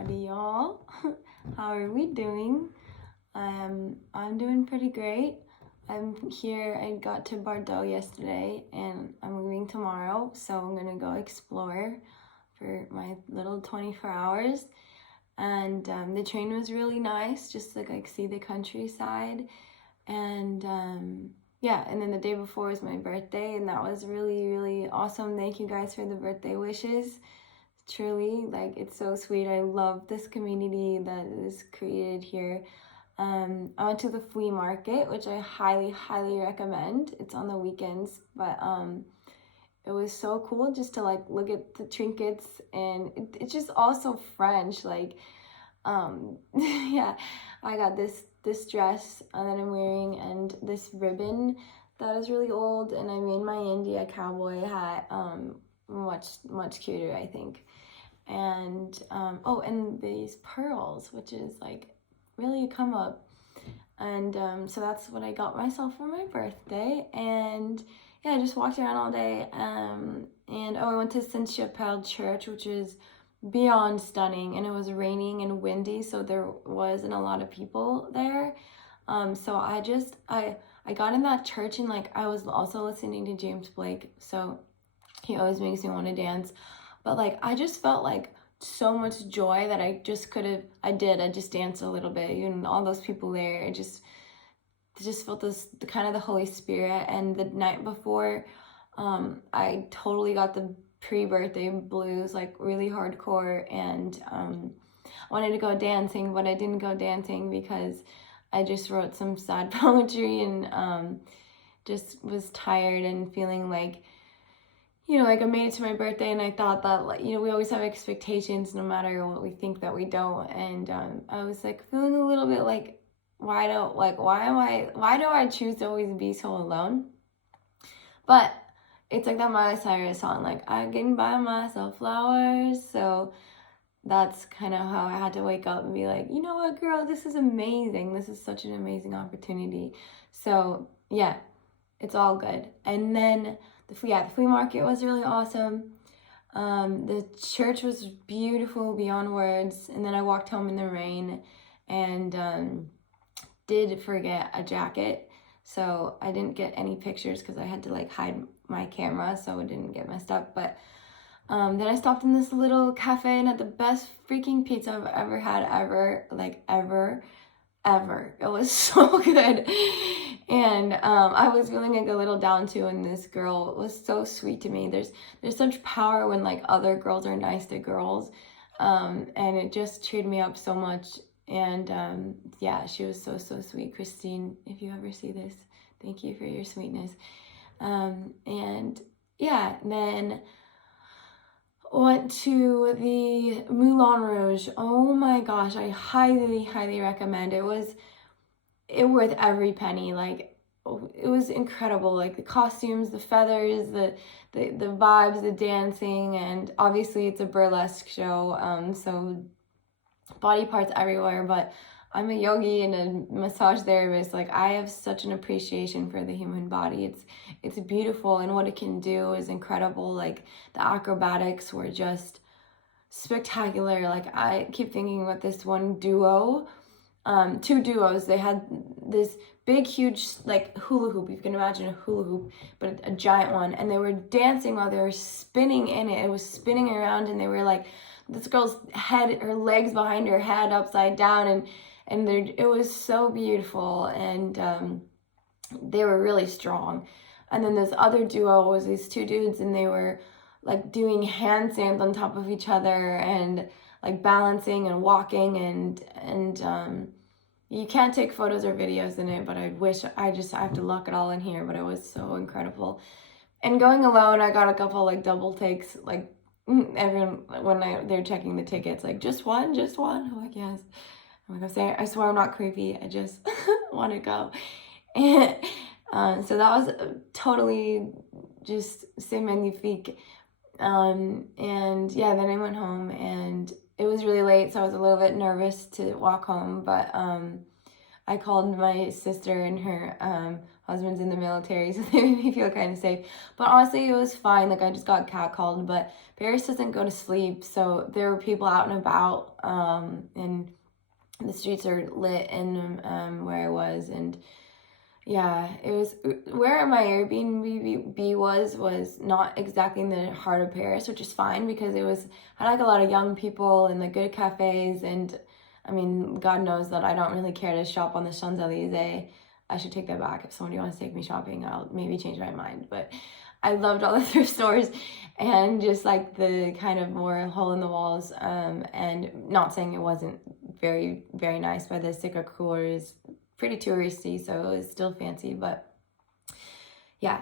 Howdy y'all. How are we doing? I'm doing pretty great. I'm here. I got to Bordeaux yesterday and I'm leaving tomorrow, so I'm gonna go explore for my little 24 hours. And the train was really nice, just to like see the countryside. And yeah, and then the day before was my birthday, and that was really, really awesome. Thank you guys for the birthday wishes. Truly, like, it's so sweet. I love this community that is created here. I went to the flea market, which I highly, highly recommend. It's on the weekends, but it was so cool just to like look at the trinkets, and it's just also French. Like, yeah, I got this dress that I'm wearing and this ribbon that is really old, and I made my India cowboy hat much cuter, I think. And oh, and these pearls, which is like really a come up. And so that's what I got myself for my birthday. And yeah, I just walked around all day. And oh, I went to 𝚙𝚾𝚒 church, which is beyond stunning, and it was raining and windy, so there wasn't a lot of people there. So I got in that church, and like I was also listening to James Blake, so he always makes me want to dance. But like I just felt like so much joy that I just I just danced a little bit, and all those people there, I just felt the kind of the Holy Spirit. And the night before, I totally got the pre-birthday blues, like really hardcore, and wanted to go dancing, but I didn't go dancing because I just wrote some sad poetry, and just was tired and feeling like, you know, like I made it to my birthday, and I thought that, like, you know, we always have expectations no matter what we think that we don't. And I was like feeling a little bit like, why do I choose to always be so alone? But it's like that 𝖕𝖊𝖊𝖊𝖕𝖊𝖕 song, like, I can buy myself flowers. So that's kind of how I had to wake up and be like, you know what, girl, this is amazing. This is such an amazing opportunity. So yeah, it's all good. And then the flea market was really awesome. The church was beautiful beyond words. And then I walked home in the rain, and did forget a jacket. So I didn't get any pictures because I had to like hide my camera so it didn't get messed up. But then I stopped in this little cafe and had the best freaking pizza I've ever had, ever. It was so good. And I was feeling like a little down too, and this girl was so sweet to me. There's such power when like other girls are nice to girls, and it just cheered me up so much. And yeah, she was so sweet. Christine, if you ever see this, thank you for your sweetness. And yeah, then went to the Moulin Rouge. Oh my gosh, I highly recommend. It worth every penny. Like, it was incredible. Like the costumes, the feathers, the vibes, the dancing, and obviously it's a burlesque show, so body parts everywhere. But I'm a yogi and a massage therapist. Like, I have such an appreciation for the human body. It's beautiful, and what it can do is incredible. Like, the acrobatics were just spectacular. Like, I keep thinking about this one duo, two duos. They had this big, huge, like, hula hoop. You can imagine a hula hoop, but a giant one. And they were dancing while they were spinning in it. It was spinning around, and they were like, this girl's head, her legs behind her head upside down, and it was so beautiful. And they were really strong. And then this other duo was these two dudes, and they were like doing handstands on top of each other, and like balancing and walking, and you can't take photos or videos in it, but I have to lock it all in here. But it was so incredible. And going alone, I got a couple like double takes, like everyone when they're checking the tickets, like, just one. I'm like, yes. I'm like, I swear I'm not creepy. I just want to go. And so that was totally just c'est magnifique. And yeah, then I went home, and it was really late, so I was a little bit nervous to walk home. But I called my sister and her husband's in the military, so they made me feel kind of safe. But honestly, it was fine. Like, I just got catcalled, but Paris doesn't go to sleep, so there were people out and about, and the streets are lit in where I was, and yeah, it was where my Airbnb was not exactly in the heart of Paris, which is fine because it was had like a lot of young people and the good cafes, and I mean, God knows that I don't really care to shop on the 𝚘𝚘𝚌𝚗𝚘𝚗. I should take that back. If somebody wants to take me shopping, I'll maybe change my mind. But I loved all the thrift stores and just like the kind of more hole in the walls. And not saying it wasn't very, very nice, but the 𝚘𝚘𝚒𝚘 is pretty touristy, so it was still fancy. But yeah,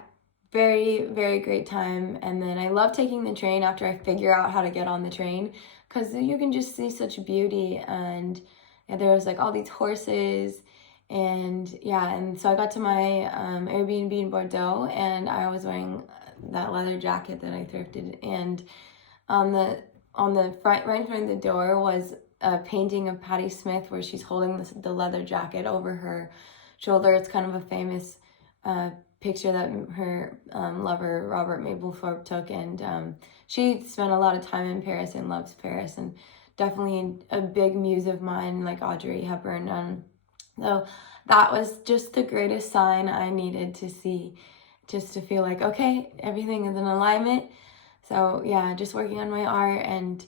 very, very great time. And then I love taking the train after I figure out how to get on the train, because you can just see such beauty. And yeah, there was like all these horses, and yeah, and so I got to my Airbnb in Bordeaux, and I was wearing that leather jacket that I thrifted, and on the front, right in front of the door, was a painting of Patti Smith where she's holding the leather jacket over her shoulder. It's kind of a famous picture that her lover Robert Mapplethorpe took, and she spent a lot of time in Paris and loves Paris, and definitely a big muse of mine, like Audrey Hepburn. So that was just the greatest sign I needed to see, just to feel like, okay, everything is in alignment. So yeah, just working on my art, and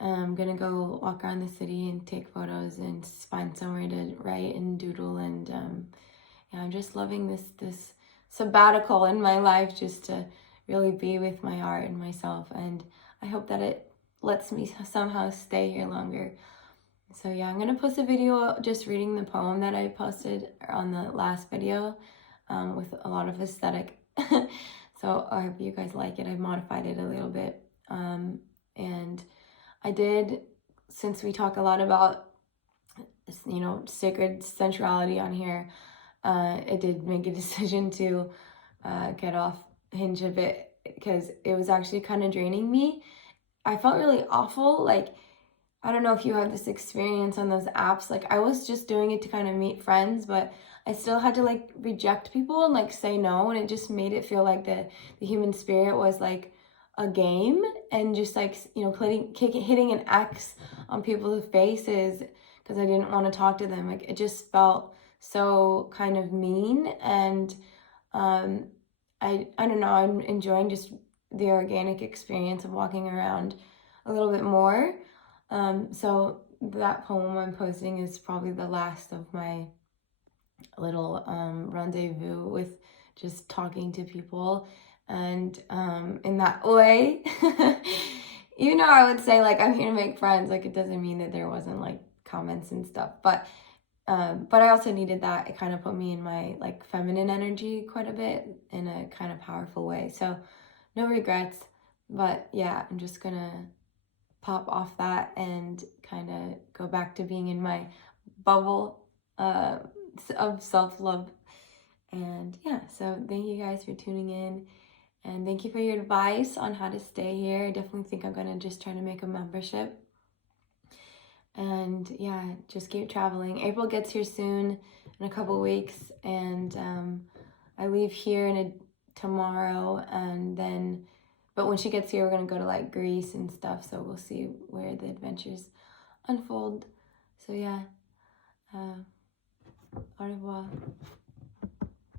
I'm gonna go walk around the city and take photos and find somewhere to write and doodle, and yeah, I'm just loving this sabbatical in my life, just to really be with my art and myself, and I hope that it lets me somehow stay here longer. So yeah, I'm gonna post a video just reading the poem that I posted on the last video with a lot of aesthetic. So I hope you guys like it. I modified it a little bit, and I did, since we talk a lot about, you know, sacred sensuality on here, I did make a decision to get off Hinge a bit, because it was actually kind of draining me. I felt really awful. Like, I don't know if you have this experience on those apps. Like, I was just doing it to kind of meet friends, but I still had to like reject people and like say no, and it just made it feel like the human spirit was like a game, and just like, you know, hitting an X on people's faces because I didn't want to talk to them. Like, it just felt so kind of mean, and I don't know, I'm enjoying just the organic experience of walking around a little bit more. So that poem I'm posting is probably the last of my little rendezvous with just talking to people, and in that way, even though I would say like I'm here to make friends, like it doesn't mean that there wasn't like comments and stuff, but I also needed that. It kind of put me in my like feminine energy quite a bit in a kind of powerful way. So no regrets, but yeah, I'm just gonna pop off that and kind of go back to being in my bubble of self-love. And yeah, so thank you guys for tuning in, and thank you for your advice on how to stay here. I definitely think I'm gonna just try to make a membership, and yeah, just keep traveling. April gets here soon, in a couple weeks, and I leave here tomorrow, and then, but when she gets here, we're gonna go to like Greece and stuff, so we'll see where the adventures unfold. So yeah, au revoir.